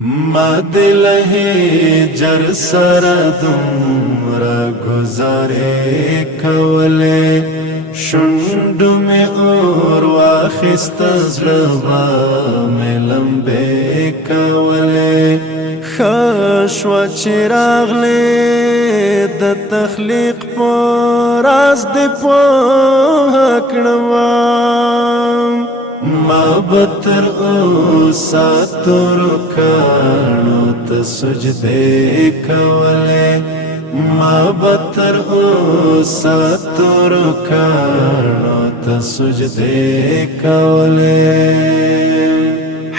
ما دل جر سر دومره گزارې کولې شونډو مې اور واخیست زړه به مې لمبې کولې ښه شوه چې راغلې د تخلیق په راز دې پوه کړم ما بتر اوسا تورو کانو ته سجدې کولې ما بتر اوسا تورو کانو ته سجدې کولې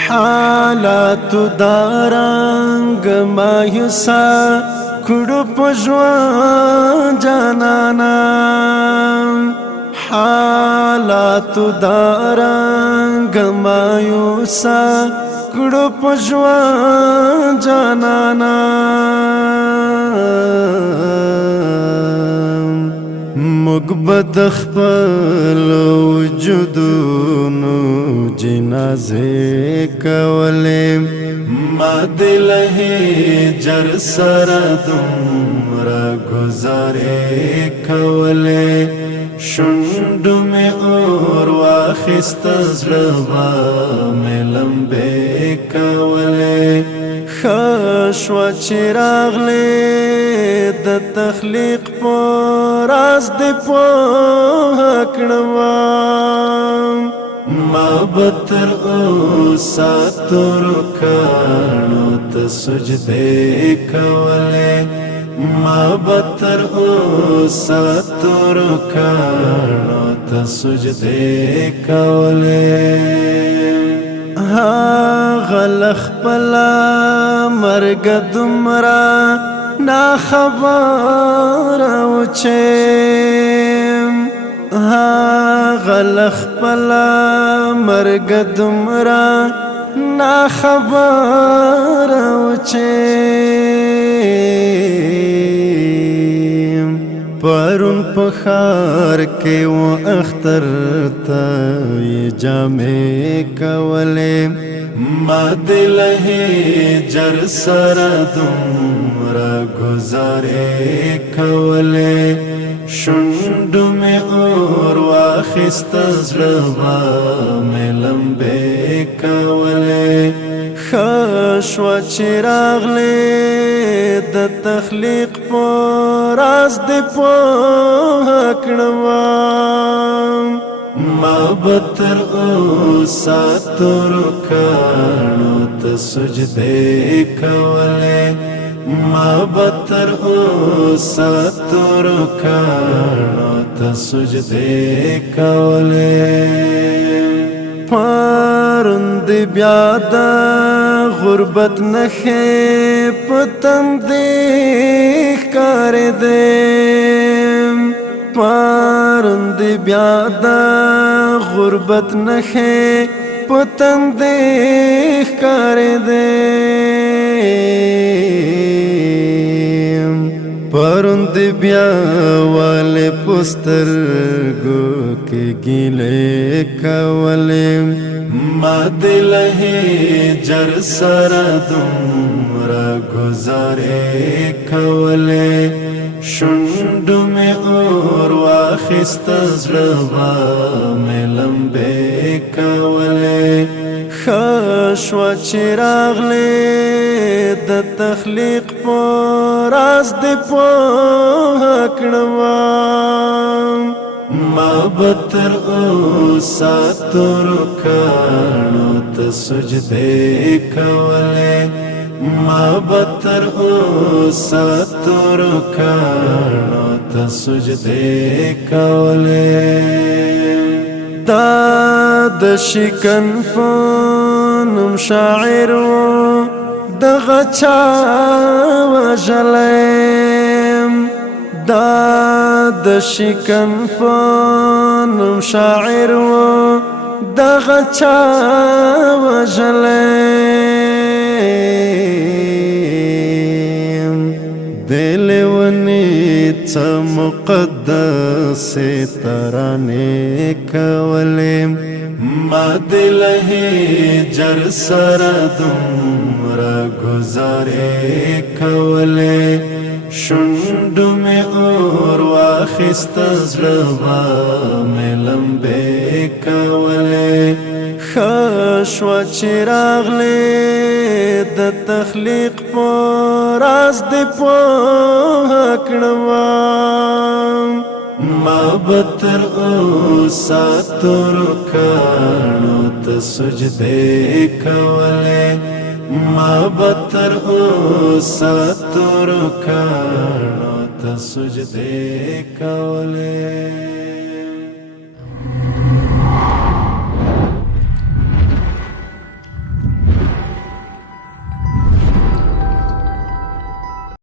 حالات دارنګ مایوسا کړو په ژوند جانانا حالات دارنګ مایوسا کړو په ژوند جانانا موږ به د خپل وجودونو جنازې کولې ما دل جر سره دومره گزارې کولې شونډو مې اور واخیست زړه به مې لمبې کولې ښه شوه چې راغلې د تخلیق په راز دې پوه کړم ما بتر اوسا تورو کانو ته سجدې کولې ما بتر اوسا تورو کانو ته سجدې کولې هغه له خپله مرګ دومره ناخبره و چې هغه له خپله مرګ دومره ناخبره و چې پرون په ښار کې و اختر ته یې جامې کولې ما دل جر سره دومره گزارې کولې شونډو مې اور واخیست زړه به مې لمبې کولې ښه شوه چې راغلې د تخلیق په راز دې پوه کړم ما بتر اوسا تورو کانو ته سجدې کولې ما بتر اوسا تورو کانو ته سجدې کولې پرون دې بیا د غربت نښې په تندې ښکارېدې پرون دې بیا د غربت نښې په تندې ښکارېدې پرون دې بیا والې په سترګو کې ګیلې کولې ما دل جر سره دومره گزارې کولې شونډو مې اور واخیست زړه به مې لمبې کولې ښه شوه چې راغلې د تخلیق په راز دې پوه کړم ما بتر اوسا تورو کانو ته سجدې کولې ما بتر اوسا تورو کانو ته سجدې کولې دا د شکن په نوم شاعر و دغه چا وژلی دا د شکن په نوم شاعر و دغه چا وژلی د لیوني څه مقدسې ترانې کولې ما دل جر سره دومره زارې کولې شونډو مې اور واخیست زړه به مې لمبې کولې ښه شوه چې راغلې د تخلیق په راز دې پوه کړمه ما به تر اوسه تورو کاڼو ته سجدې کولې ما به تر اوسه تورو کاڼو ته سجدې کولې